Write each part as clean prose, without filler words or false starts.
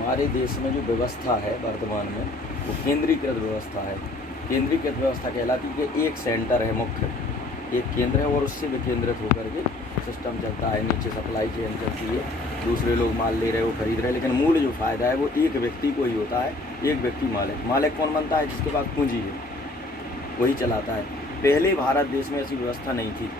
हमारे देश में जो व्यवस्था है वर्तमान में वो केंद्रीकृत व्यवस्था है। केंद्रीकृत व्यवस्था कहलाती है कि एक सेंटर है, मुख्य एक केंद्र है और उससे विकेंद्रित होकर के सिस्टम चलता है। नीचे सप्लाई चेन चलती है, दूसरे लोग माल ले रहे हैं, वो खरीद रहे हैं, लेकिन मूल जो फ़ायदा है वो एक व्यक्ति को ही होता है। एक व्यक्ति मालिक। मालिक कौन बनता है? जिसके पास पूंजी है, वही चलाता है। पहले भारत देश में ऐसी व्यवस्था नहीं थी।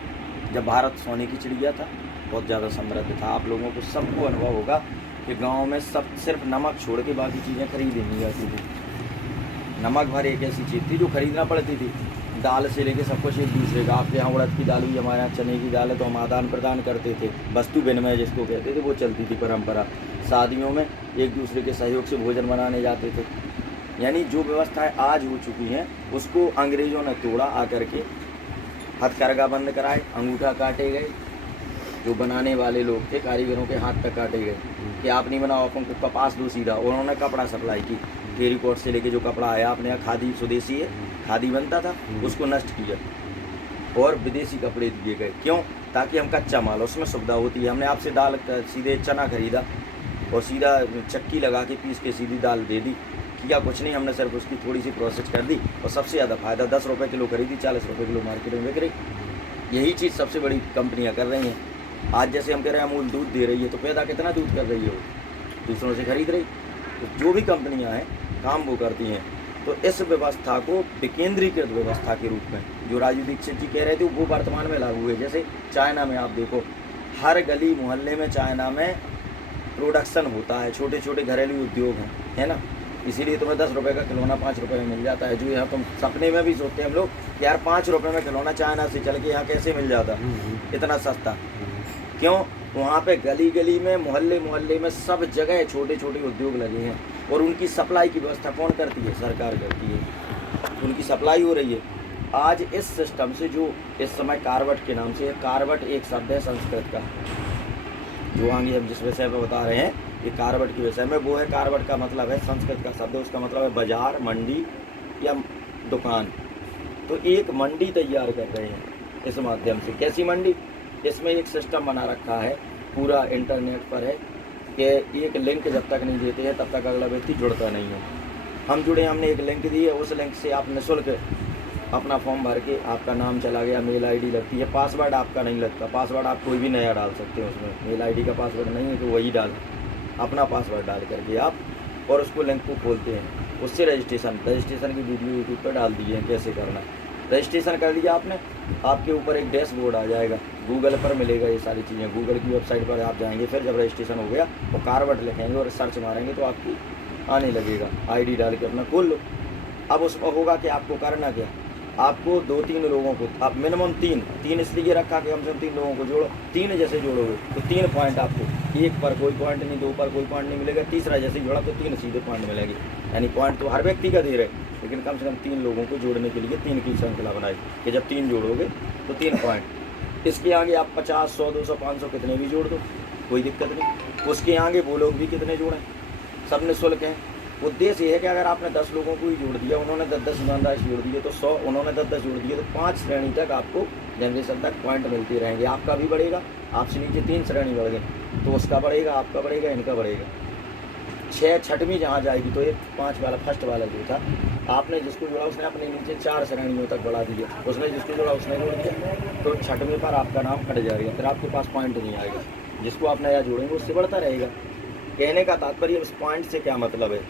जब भारत सोने की चिड़िया था, बहुत ज़्यादा समृद्ध था। आप लोगों को सबको अनुभव होगा कि गांव में सब सिर्फ नमक छोड़ के बाकी चीज़ें खरीदी नहीं जाती थी। नमक भर एक ऐसी चीज़ थी जो खरीदना पड़ती थी। दाल से लेके सब कुछ एक दूसरे का। आपके यहाँ उड़द की दाल हुई, हमारे यहाँ चने की दाल है, तो हम आदान प्रदान करते थे। वस्तु विनिमय जिसको कहते थे वो चलती थी परंपरा। शादियों में एक दूसरे के सहयोग से भोजन बनाने जाते थे। यानी जो व्यवस्थाएं आज हो चुकी हैं उसको अंग्रेज़ों ने तोड़ा आकर के। हथकरघा बंद कराए, अंगूठा काटे गए, जो बनाने वाले लोग थे कारीगरों के हाथ तक काटे गए कि आप नहीं बनाओ, अपन को कपास दो सीधा। उन्होंने कपड़ा सप्लाई की, टेरीकोट से लेके जो कपड़ा आया अपने यहाँ, खादी स्वदेशी है, खादी बनता था, उसको नष्ट किया और विदेशी कपड़े दिए गए। क्यों? ताकि हम कच्चा माल, उसमें सुविधा होती है। हमने आपसे दाल सीधे चना खरीदा और सीधा चक्की लगा के पीस के सीधी दाल दे दी, किया कुछ नहीं। हमने सिर्फ उसकी थोड़ी सी प्रोसेस कर दी और सबसे ज़्यादा फ़ायदा 10 रुपये किलो खरीदी, 40 रुपये किलो मार्केट में बिक रही। यही चीज़ सबसे बड़ी कंपनियां कर रही हैं। आज जैसे हम कह रहे हैं अमूल दूध दे रही है, तो पैदा कितना दूध कर रही है? वो दूसरों से खरीद रही। तो जो भी कंपनियां हैं काम वो करती हैं। तो इस व्यवस्था को विकेंद्रीकृत व्यवस्था के रूप में जो राजू दीक्षित जी कह रहे थे वो वर्तमान में लागू है। जैसे चाइना में आप देखो, हर गली मोहल्ले में चाइना में प्रोडक्शन होता है, छोटे छोटे घरेलू उद्योग हैं, है ना। इसीलिए तुम्हें 10 रुपये का खिलौना 5 रुपये में मिल जाता है। जो यहाँ तुम सपने में भी सोचते हैं हम लोग यार 5 रुपये में खिलौना चाइना से चल के यहाँ कैसे मिल जाता, इतना सस्ता। क्यों? वहाँ पे गली गली में, मोहल्ले मोहल्ले में सब जगह छोटे छोटे उद्योग लगे हैं और उनकी सप्लाई की व्यवस्था कौन करती है? सरकार करती है। उनकी सप्लाई हो रही है। आज इस सिस्टम से जो इस समय कारवट के नाम से, कारवट एक शब्द है संस्कृत का, जो आगे हम जिस विषय पर बता रहे हैं ये कारवट के विषय में, वो है कारवट का मतलब है संस्कृत का शब्द, उसका मतलब है बाजार, मंडी या दुकान। तो एक मंडी तैयार कर रहे हैं इस माध्यम से। कैसी मंडी? इसमें एक सिस्टम बना रखा है, पूरा इंटरनेट पर है कि एक लिंक जब तक नहीं देते हैं तब तक अगला व्यक्ति जुड़ता नहीं है। हम जुड़े, हमने एक लिंक दी है, उस लिंक से आप निःशुल्क अपना फॉर्म भर के, आपका नाम चला गया, मेल आईडी लगती है, पासवर्ड आपका नहीं लगता। पासवर्ड आप कोई भी नया डाल सकते हो उसमें, मेल आईडी का पासवर्ड नहीं है तो वही डाल, अपना पासवर्ड डाल करके आप, और उसको लिंक को खोलते हैं। उससे रजिस्ट्रेशन की वीडियो यूट्यूब पर डाल दी है कैसे करना। रजिस्ट्रेशन कर लिया आपने, आपके ऊपर एक डैशबोर्ड आ जाएगा, गूगल पर मिलेगा ये सारी चीज़ें। गूगल की वेबसाइट पर आप जाएंगे, फिर जब रजिस्ट्रेशन हो गया तो कारवट लिखेंगे और सर्च मारेंगे तो आपकी आने लगेगा। आईडी डाल के अपना खोल लो। अब उसमें होगा कि आपको करना क्या, आपको 2-3 लोगों को, आप मिनिमम 3 इसलिए रखा कि कम से कम 3 लोगों को जोड़ो। 3 जैसे जोड़ोगे तो 3 पॉइंट आपको, 1 पर कोई पॉइंट नहीं, 2 पर कोई पॉइंट नहीं मिलेगा, तीसरा जैसे जोड़ा तो 3 सीधे पॉइंट मिलेगी। यानी पॉइंट तो हर व्यक्ति का दे रहे, लेकिन कम से कम 3 लोगों को जोड़ने के लिए 3 की श्रृंखला बनाई कि जब 3 जोड़ोगे तो 3 पॉइंट। इसके आगे आप 50, 100, 200, 500 कितने भी जोड़ दो, कोई दिक्कत नहीं। उसके आगे वो लोग भी कितने जोड़ें, सब निःशुल्क हैं। उद्देश्य ये है कि अगर आपने 10 लोगों को ही जोड़ दिया, उन्होंने 10-10 ईमानदार जोड़ दिए तो 100, उन्होंने 10-10 जोड़ दिए तो 5 श्रेणी तक आपको जनरेशन तक पॉइंट मिलते रहेंगे। आपका भी बढ़ेगा, आपसे नीचे 3 श्रेणी बढ़ गए तो उसका बढ़ेगा, आपका बढ़ेगा, इनका बढ़ेगा। 6वीं जहाँ जाएगी तो ये 5 वाला फर्स्ट वाला जो था, आपने जिसको जोड़ा उसने अपने नीचे 4 श्रेणियों तक बढ़ा दिया, उसने जिसको जोड़ा उसने जोड़ दिया, तो 6वीं पर आपका नाम हट जाएगा, फिर आपके पास पॉइंट नहीं आएगा। जिसको आप नया जोड़ेंगे उससे बढ़ता रहेगा। कहने का तात्पर्य इस पॉइंट से क्या मतलब है,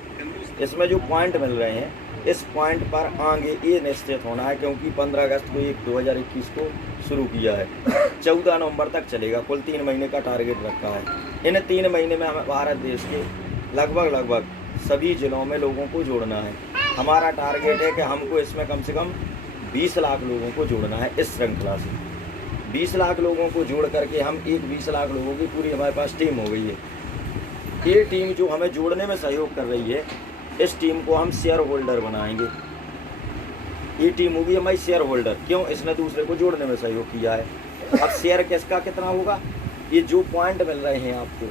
इसमें जो पॉइंट मिल रहे हैं इस पॉइंट पर आगे ये निश्चित होना है, क्योंकि 15 अगस्त को 2021 को शुरू किया है, 14 नवंबर तक चलेगा। कुल 3 महीने का टारगेट रखा है। इन 3 महीने में हमें भारत देश के लगभग सभी जिलों में लोगों को जोड़ना है। हमारा टारगेट है कि हमको इसमें कम से कम 20 लाख लोगों को जोड़ना है इस श्रृंखला से। 20 लाख लोगों को जोड़ करके हम 20 लाख लोगों की पूरी हमारे पास टीम हो गई है। ये टीम जो हमें जोड़ने में सहयोग कर रही है, इस टीम को हम शेयर होल्डर बनाएंगे। ये टीम होगी हमारी शेयर होल्डर। क्यों? इसने दूसरे को जोड़ने में सहयोग किया है। अब शेयर किसका कितना होगा, ये जो पॉइंट मिल रहे हैं आपको,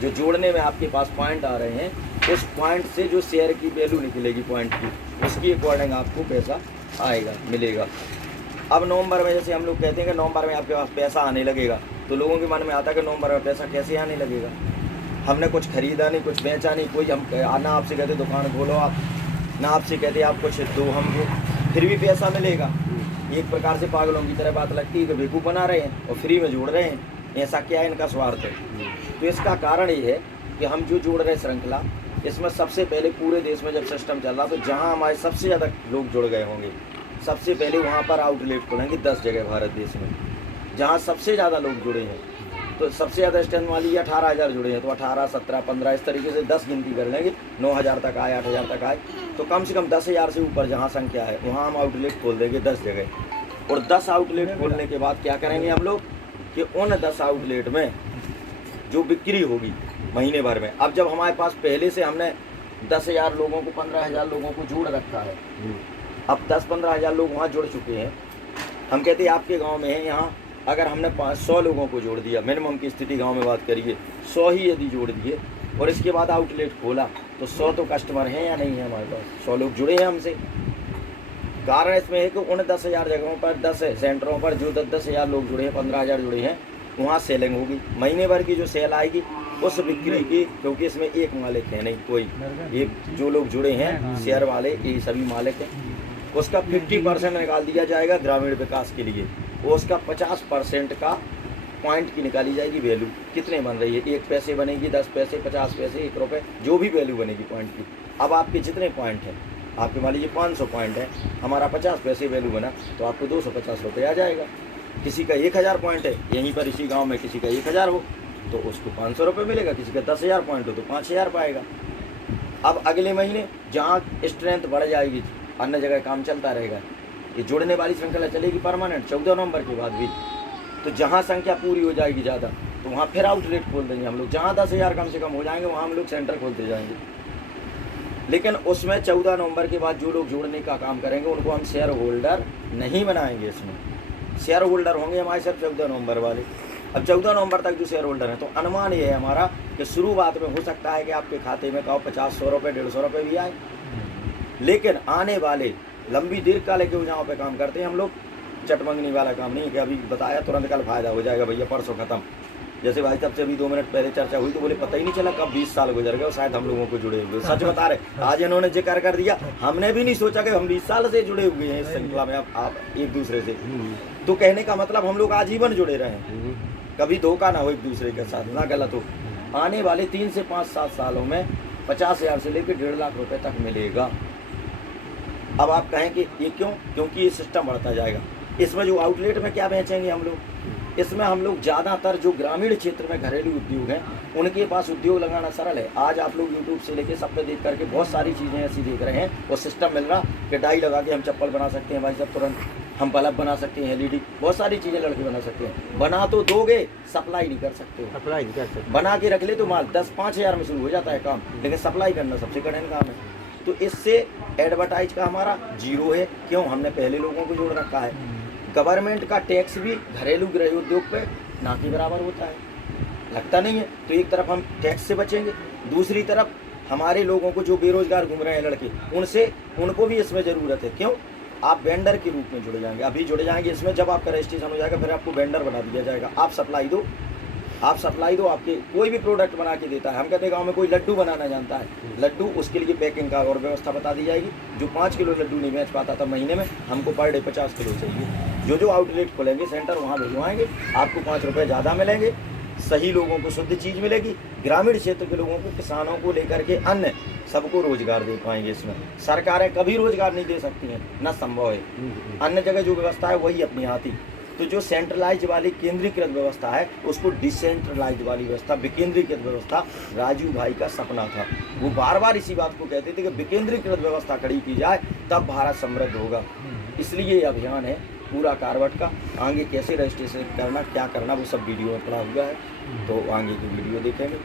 जो जोड़ने में आपके पास पॉइंट आ रहे हैं, उस पॉइंट से जो शेयर की वैल्यू निकलेगी पॉइंट की, उसकी अकॉर्डिंग आपको पैसा आएगा, मिलेगा। अब नवंबर में जैसे हम लोग कहते हैं कि नवंबर में आपके पास पैसा आने लगेगा, तो लोगों के मन में आता है कि नवंबर में पैसा कैसे आने लगेगा। हमने कुछ खरीदा नहीं, कुछ बेचा नहीं, कोई हम ना आपसे कहते दुकान खोलो आप, ना आपसे कहते आप कुछ दो हमको, फिर भी पैसा मिलेगा। एक प्रकार से पागलों की तरह बात लगती है कि बेवकूफ़ बना रहे हैं और फ्री में जोड़ रहे हैं। ऐसा क्या है, इनका स्वार्थ है। तो इसका कारण ये है कि हम जो जोड़ रहे श्रृंखला, इसमें सबसे पहले पूरे देश में जब सिस्टम चल रहा तो जहाँ हमारे सबसे ज़्यादा लोग जुड़ गए होंगे, सबसे पहले वहाँ पर आउटलेट खोलेंगे 10 जगह भारत देश में, जहाँ सबसे ज़्यादा लोग जुड़े हैं। तो सबसे ज़्यादा स्टैंड वाली 18,000 जुड़े हैं, तो 18, 17, 15 इस तरीके से 10 गिनती कर लेंगे, 9,000 तक आए, 8,000 तक आए, तो कम से कम 10,000 से ऊपर जहाँ संख्या है वहाँ हम आउटलेट खोल देंगे 10 जगह। और 10 आउटलेट खोलने के बाद क्या करेंगे हम लोग कि उन 10 आउटलेट में जो बिक्री होगी महीने भर में, अब जब हमारे पास पहले से हमने 10,000 लोगों को, 15,000 लोगों को जोड़ रखा है, अब 10-15,000 लोग वहाँ जुड़ चुके हैं। हम कहते हैं आपके गांव में है, यहाँ अगर हमने 100 लोगों को जोड़ दिया, मिनिमम की स्थिति गांव में बात करिए, 100 ही यदि जोड़ दिए और इसके बाद आउटलेट खोला, तो 100 तो कस्टमर हैं या नहीं है हमारे पास, 100 लोग जुड़े हैं हमसे। कारण इसमें है कि उन 10,000 जगहों पर, 10 सेंटरों पर जो 10,000 लोग जुड़े हैं, 15,000 जुड़े हैं, वहाँ सेलिंग होगी। महीने भर की जो सेल आएगी उस बिक्री की, क्योंकि इसमें एक मालिक है नहीं कोई, ये जो लोग जुड़े हैं शेयर वाले ये सभी मालिक हैं, उसका 50% निकाल दिया जाएगा ग्रामीण विकास के लिए, वो उसका 50% का पॉइंट की निकाली जाएगी वैल्यू, कितने बन रही है, 1 पैसे बनेगी, 10 पैसे, 50 पैसे, 1 रुपये, जो भी वैल्यू बनेगी पॉइंट की। अब आपके जितने पॉइंट हैं, आपके मान लीजिए 500 पॉइंट है, हमारा 50 पैसे वैल्यू बना, तो आपको 250 रुपये आ जाएगा। किसी का 1,000 पॉइंट है यहीं पर इसी गांव में, किसी का 1,000 हो तो उसको 500 रुपये मिलेगा, किसी का 10,000 पॉइंट हो तो 5,000 पाएगा। अब अगले महीने जहाँ स्ट्रेंथ बढ़ जाएगी, अन्य जगह काम चलता रहेगा, ये जुड़ने वाली श्रृंखला चलेगी परमानेंट 14 नवंबर के बाद भी। तो जहाँ संख्या पूरी हो जाएगी ज़्यादा, तो वहाँ फिर आउटलेट खोल देंगे हम लोग, जहाँ 10,000 कम से कम हो जाएंगे वहाँ हम लोग सेंटर खोलते जाएंगे। लेकिन उसमें 14 नवंबर के बाद जो लोग जोड़ने का काम करेंगे उनको हम शेयर होल्डर नहीं बनाएंगे। इसमें शेयर होल्डर होंगे हमारे सब 14 नवंबर वाले। अब 14 नवंबर तक जो शेयर होल्डर हैं, तो अनुमान ये है हमारा कि शुरुआत में हो सकता है कि आपके खाते में कहो 50-100 रुपये, 150 रुपये भी आए, लेकिन आने वाले लंबी दीर्घकाल के योजनाओं पे काम करते हैं हम लोग। चटमंगनी वाला काम नहीं है कि अभी बताया तुरंत कल फायदा हो जाएगा भैया, परसों खत्म। जैसे भाई साहब से अभी 2 मिनट पहले चर्चा हुई तो बोले पता ही नहीं चला कब 20 साल गुजर गए, और शायद हम लोगों को जुड़े हुए, सच बता रहे, आज इन्होंने जिक्र कर दिया, हमने भी नहीं सोचा कि हम 20 साल से जुड़े हुए हैं इस श्रृंखला में आप एक दूसरे से। तो कहने का मतलब हम लोग आजीवन जुड़े रहे हैं, कभी धोखा ना हो एक दूसरे के साथ, ना गलत हो। आने वाले 3 से 5-7 सालों में 50,000 से लेकर 1.5 लाख रुपए तक मिलेगा। अब आप कहें कि ये क्यों? क्योंकि ये सिस्टम बढ़ता जाएगा। इसमें जो आउटलेट में क्या बेचेंगे हम लोग, इसमें हम लोग ज़्यादातर जो ग्रामीण क्षेत्र में घरेलू उद्योग हैं उनके पास उद्योग लगाना सरल है। आज आप लोग यूट्यूब से लेके सब पे देख करके बहुत सारी चीज़ें ऐसी देख रहे हैं, और सिस्टम मिल रहा कि डाई लगा के हम चप्पल बना सकते हैं भाई साहब तुरंत, हम बल्ब बना सकते हैं, LED, बहुत सारी चीज़ें लड़के बना सकते हैं। बना तो दोगे, सप्लाई नहीं कर सकते हो। अप्लाई नहीं कर सकते। बना के रख ले तो माल 10-5 हज़ार में शुरू हो जाता है काम, लेकिन सप्लाई करना सबसे कठिन काम है। तो इससे एडवर्टाइज का हमारा जीरो है। क्यों? हमने पहले लोगों को जोड़ रखा है। गवर्नमेंट का टैक्स भी घरेलू गृह उद्योग पे ना के बराबर होता है, लगता नहीं है। तो एक तरफ हम टैक्स से बचेंगे, दूसरी तरफ हमारे लोगों को जो बेरोजगार घूम रहे हैं लड़के, उनको भी इसमें ज़रूरत है। क्यों? आप वेंडर के रूप में जुड़े जाएंगे, अभी जुड़े जाएंगे इसमें, जब आपका रजिस्ट्रेशन हो जाएगा फिर आपको वेंडर बना दिया जाएगा। आप सप्लाई दो, आपके कोई भी प्रोडक्ट बना के देता है। हम कहते हैं गाँव में कोई लड्डू बनाना जानता है, लड्डू, उसके लिए पैकिंग का और व्यवस्था बता दी जाएगी। जो 5 किलो लड्डू नहीं बेच पाता था महीने में, हमको पर डे 50 किलो चाहिए। जो आउटलेट खोलेंगे सेंटर वहाँ भिजवाएंगे, आपको 5 रुपये ज़्यादा मिलेंगे, सही लोगों को शुद्ध चीज़ मिलेगी। ग्रामीण क्षेत्र के लोगों को, किसानों को लेकर के अन्य सबको रोजगार दे पाएंगे। इसमें सरकारें कभी रोजगार नहीं दे सकती हैं, ना संभव है। अन्य जगह जो व्यवस्था है वही अपनी आती। तो जो सेंट्रलाइज वाली केंद्रीकृत व्यवस्था है, उसको डिसेंट्रलाइज वाली व्यवस्था, विकेंद्रीकृत व्यवस्था राजू भाई का सपना था। वो बार बार इसी बात को कहते थे कि विकेंद्रीकृत व्यवस्था खड़ी की जाए तब भारत समृद्ध होगा। इसलिए ये अभियान है पूरा कारवट का। आगे कैसे रजिस्ट्रेशन करना, क्या करना, वो सब वीडियो में पड़ा हुआ है, तो आगे की वीडियो देखेंगे।